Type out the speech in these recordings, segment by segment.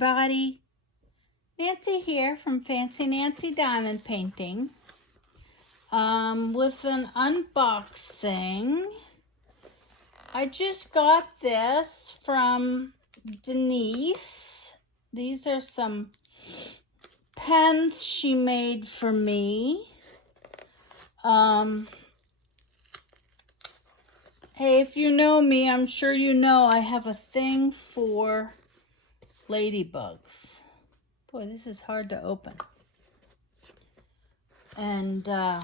everybody. Nancy here from Fancy Nancy Diamond Painting with an unboxing. I just got this from Denise. These are some pens she made for me. Hey, if you know me, I'm sure you know I have a thing for ladybugs. Boy, this is hard to open. And I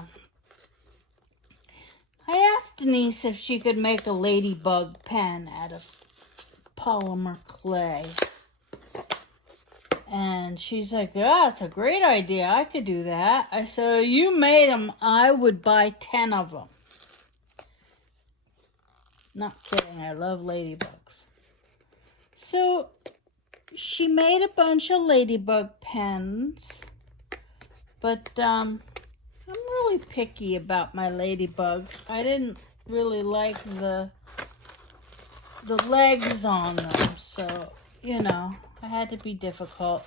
asked Denise if she could make a ladybug pen out of polymer clay. And she's like, yeah, it's a great idea. I could do that. I said, you made them. I would buy 10 of them. Not kidding. I love ladybugs. So she made a bunch of ladybug pens. But I'm really picky about my ladybugs. I didn't really like the legs on them. So, you know, I had to be difficult.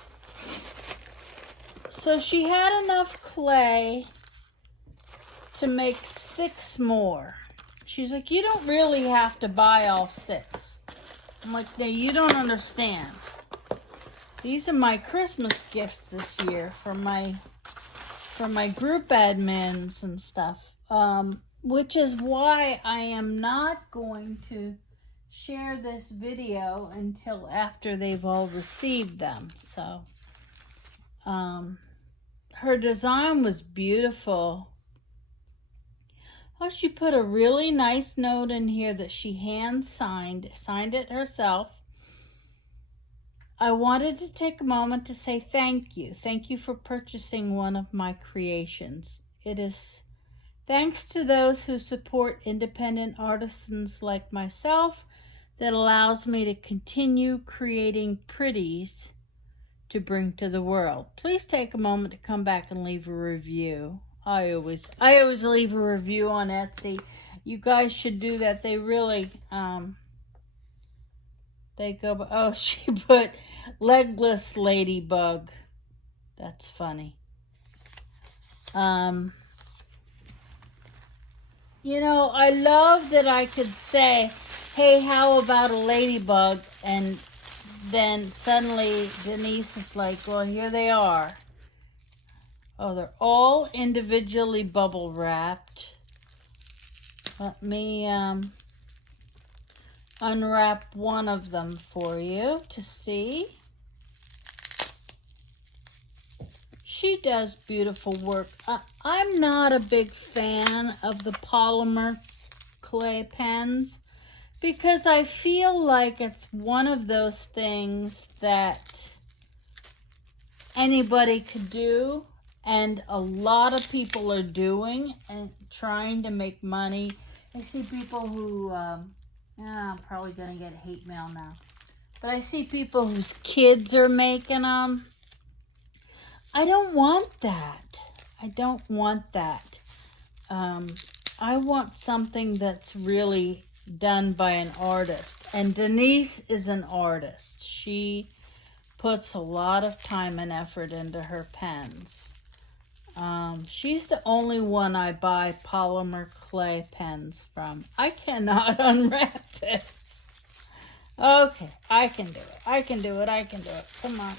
So she had enough clay to make 6 more. She's like, you don't really have to buy all 6. I'm like, no, you don't understand. These are my Christmas gifts this year for my group admins and stuff. Which is why I am not going to share this video until after they've all received them. So, her design was beautiful. Oh, she put a really nice note in here that she signed it herself. I wanted to take a moment to say thank you. Thank you for purchasing one of my creations. It is thanks to those who support independent artisans like myself that allows me to continue creating pretties to bring to the world. Please take a moment to come back and leave a review. I always leave a review on Etsy. You guys should do that. They really, they go, oh, she put legless ladybug. That's funny. You know, I love that I could say, hey, how about a ladybug? And then suddenly Denise is like, well, here they are. Oh, they're all individually bubble wrapped. Let me unwrap one of them for you to see. She does beautiful work. I'm not a big fan of the polymer clay pens because I feel like it's one of those things that anybody could do. And a lot of people are doing and trying to make money. I see people who, I'm probably going to get hate mail now. But I see people whose kids are making them. I don't want that. I don't want that. I want something that's really done by an artist. And Denise is an artist. She puts a lot of time and effort into her pens. She's the only one I buy polymer clay pens from. I cannot unwrap this. Okay, I can do it. I can do it. I can do it. Come on.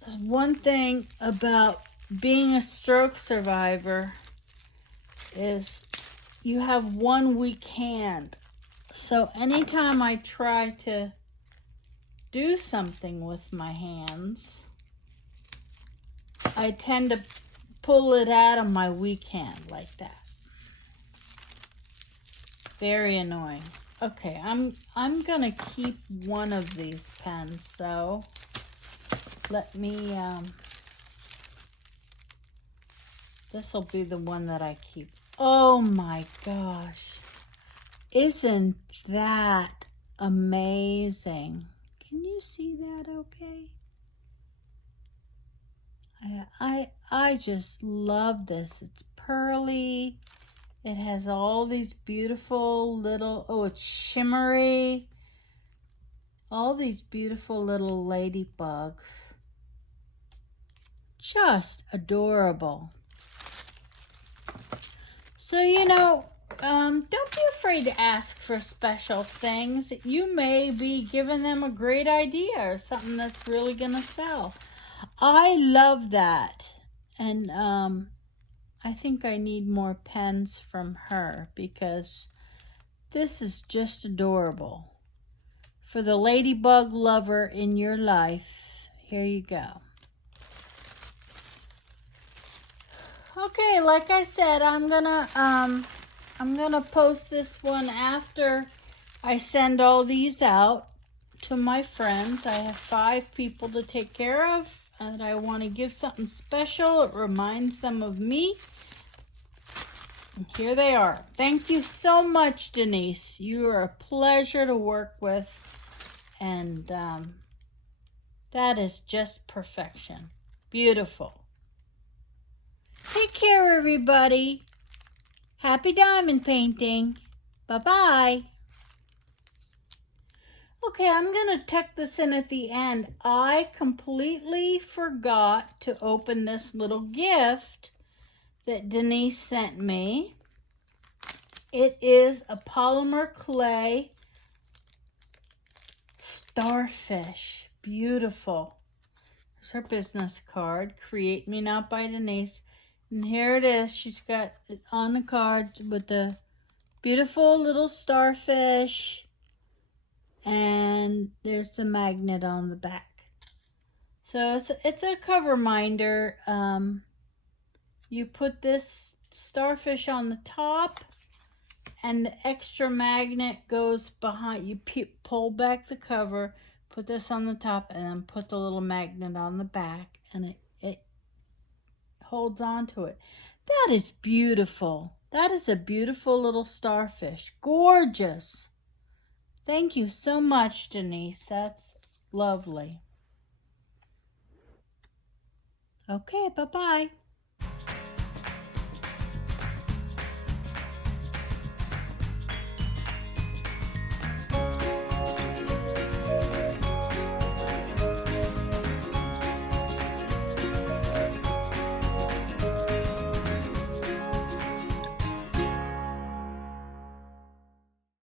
There's one thing about being a stroke survivor is you have one weak hand. So anytime I try to do something with my hands, I tend to pull it out of my weak hand like that. Very annoying. Okay, I'm gonna keep one of these pens, so let me this will be the one that I keep. Oh my gosh. Isn't that amazing? Can you see that okay? I just love this. It's pearly. It has all these beautiful little, oh, it's shimmery. All these beautiful little ladybugs. Just adorable. So, don't be afraid to ask for special things. You may be giving them a great idea or something that's really going to sell. I love that. And I think I need more pens from her because this is just adorable. For the ladybug lover in your life, here you go. Okay, like I said, I'm gonna post this one after I send all these out to my friends. I have 5 people to take care of, and I want to give something special. It reminds them of me. And here they are. Thank you so much, Denise. You are a pleasure to work with, and that is just perfection. Beautiful. Take care, everybody. Happy diamond painting. Bye-bye. Okay, I'm going to tuck this in at the end. I completely forgot to open this little gift that Denise sent me. It is a polymer clay starfish. Beautiful. Here's her business card. Create Me Not by Denise. And here it is. She's got it on the card with the beautiful little starfish. And there's the magnet on the back. So it's a cover minder. You put this starfish on the top, and the extra magnet goes behind. You pull back the cover, put this on the top, and then put the little magnet on the back, and it holds on to it. That is beautiful. That is a beautiful little starfish. Gorgeous. Thank you so much, Denise. That's lovely. Okay, bye-bye.